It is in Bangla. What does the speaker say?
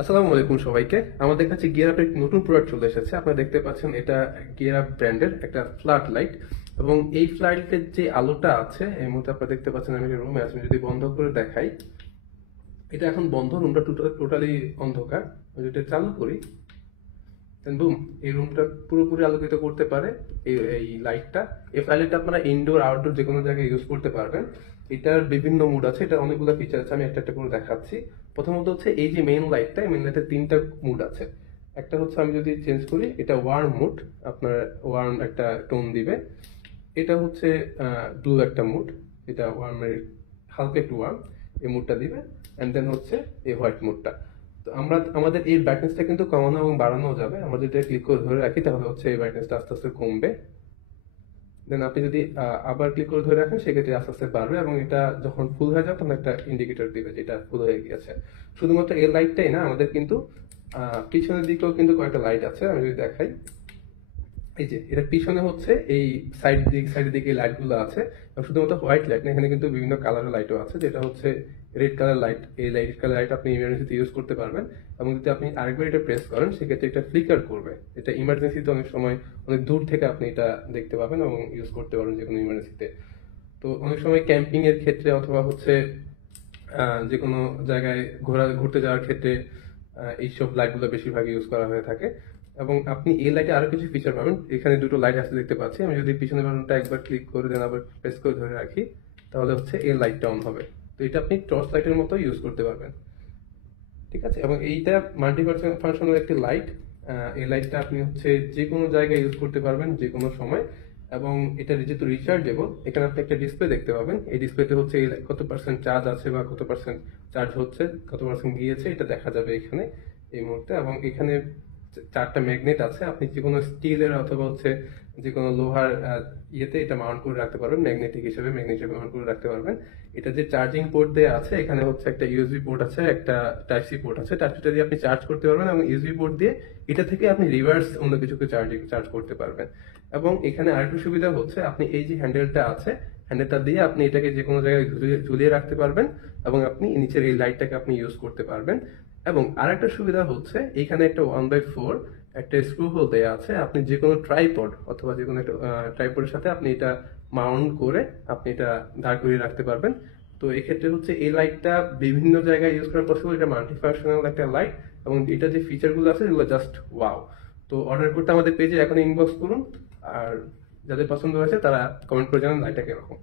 আসসালামু আলাইকুম সবাইকে। আমাদের কাছে গিয়ার আপের নতুন প্রোডাক্ট চলে এসেছে। আপনারা দেখতে পাচ্ছেন এটা গিয়ার আপ ব্র্যান্ডের একটা ফ্ল্যাট লাইট। এবং এই ফ্ল্যাট লাইটের যে আলোটা আছে এই মুহূর্তে আপনারা দেখতে পাচ্ছেন আমি রুমে আছি। আমি যদি বন্ধ করে দেখাই, এটা এখন বন্ধ, রুমটা টোটালি অন্ধকার। আমি যদি এটা চালু করি, বুম, এই রুমটা পুরোপুরি আলোকিত করতে পারে এই লাইটটা। এই লাইটটা আপনারা ইনডোর আউটডোর যে কোনো জায়গায় ইউজ করতে পারবেন। এটার বিভিন্ন মুড আছে, এটা অনেকগুলো ফিচার আছে, আমি একটা একটা করে দেখাচ্ছি। প্রথমত হচ্ছে এই যে মেইন লাইটটা, এই মেইন লাইটের তিনটা মুড আছে। একটা হচ্ছে আমি যদি চেঞ্জ করি, এটা ওয়ার্ম মুড, আপনার ওয়ার্ম একটা টোন দিবে। এটা হচ্ছে ব্লু একটা মুড, এটা ওয়ার্মের হালকা একটু ওয়ার্ম, এই মুডটা দিবে। অ্যান্ড দেন হচ্ছে এই হোয়াইট মুডটা। তো আমরা আমাদের এই ব্রাইটনেসটা কিন্তু কমানো এবং বাড়ানো যাবে। আমরা যদি ক্লিক করে ধরে রাখি তাহলে হচ্ছে এই ব্রাইটনেসটা আস্তে আস্তে কমবে। দেন আপনি যদি আবার ক্লিক করে ধরে রাখেন সেক্ষেত্রে আস্তে আস্তে বাড়বে, এবং এটা যখন ফুল হয়ে যাবে তখন একটা ইন্ডিকেটর দিবে যে এটা ফুল হয়ে গিয়েছে। শুধুমাত্র এই লাইটটাই না, আমাদের কিন্তু পিছনের দিকেও কিন্তু কয়েকটা লাইট আছে। আমি যদি দেখাই, এই যে এটা পিছনে হচ্ছে এই সাইডের দিকে লাইট গুলো আছে। এবং শুধুমাত্র হোয়াইট লাইট না, এখানে কিন্তু বিভিন্ন কালারের লাইটও আছে, যেটা হচ্ছে রেড কালার লাইট। এই রেড কালার লাইট আপনি ইমার্জেন্সিতে ইউজ করতে পারবেন। এবং যদি আপনি আরেকবার এটা প্রেস করেন সেক্ষেত্রে এটা ফ্লিকার করবে। এটা ইমার্জেন্সিতে অনেক সময় অনেক দূর থেকে আপনি এটা দেখতে পাবেন এবং ইউজ করতে পারবেন যে কোনো ইমার্জেন্সিতে। তো অনেক সময় ক্যাম্পিং এর ক্ষেত্রে অথবা হচ্ছে যে কোনো জায়গায় ঘুরতে যাওয়ার ক্ষেত্রে এইসব লাইটগুলো বেশিরভাগ ইউজ করা হয়ে থাকে। এবং আপনি এই লাইটে আরো কিছু ফিচার পাবেন। এখানে দুটো লাইট আসতে দেখতে পাচ্ছি। আমি যদি পিছনের বাটনটা একবার ক্লিক করে দেন আবার প্রেস করে ধরে রাখি, তাহলে হচ্ছে এই লাইটটা অন হবে। তো এটা আপনি টর্চ লাইটের মতো ইউজ করতে পারবেন। ঠিক আছে, এবং এইটা মাল্টি ফাংশনাল একটি লাইট। এই লাইটটা আপনি হচ্ছে যে কোনো জায়গায় ইউজ করতে পারবেন যে কোনো সময়। এবং এটা যেহেতু রিচার্জেবল, এখানে আপনি একটা ডিসপ্লে দেখতে পাবেন। এই ডিসপ্লেতে হচ্ছে কত পার্সেন্ট চার্জ আছে বা কত পার্সেন্ট চার্জ হচ্ছে, কত পার্সেন্ট গিয়েছে, এটা দেখা যাবে এখানে এই মুহূর্তে। এবং এখানে চারটা ম্যাগনেট আছে, আপনি যে কোনো স্টিলের অথবা হচ্ছে যে কোনো লোহার ইয়েতে এটা মাউন্ট করে রাখতে পারবেন, ম্যাগনেটিক হিসেবে মাউন্ট করে রাখতে পারবেন। এটা যে চার্জিং পোর্ট দেওয়া আছে, এখানে হচ্ছে একটা ইউএসবি পোর্ট আছে, একটা টাইপ সি পোর্ট আছে। টাইপ সিটা দিয়ে আপনি চার্জ করতে পারবেন, এবং ইউএসবি পোর্ট দিয়ে এটা থেকে আপনি রিভার্স অন্য কিছুকে চার্জ করতে পারবেন। এবং এখানে আরেকটা সুবিধা হচ্ছে, আপনি এই যে হ্যান্ডেলটা আছে, হ্যান্ডেলটা দিয়ে আপনি এটাকে যে কোনো জায়গায় ঝুলিয়ে রাখতে পারবেন, এবং আপনি নিচের এই লাইটটাকে আপনি ইউজ করতে পারবেন। এবং আরেকটা সুবিধা হচ্ছে, এখানে একটা 1/4 একটা স্ক্রু হোল দেওয়া আছে। আপনি যে কোনো ট্রাইপড অথবা যে কোনো একটা ট্রাইপডের সাথে আপনি এটা মাউন্ট করে আপনি এটা দাঁড় করিয়ে রাখতে পারবেন। তো এক্ষেত্রে হচ্ছে এই লাইটটা বিভিন্ন জায়গায় ইউজ করা পসিবল। এটা মাল্টি ফাংশনাল একটা লাইট, এবং এটা যে ফিচারগুলো আছে এগুলো জাস্ট ওয়াও। তো অর্ডার করতে আমাদের পেজে এখন ইনবক্স করুন। আর যাদের পছন্দ হয়েছে তারা কমেন্ট করে জানান লাইটটা কিরকম।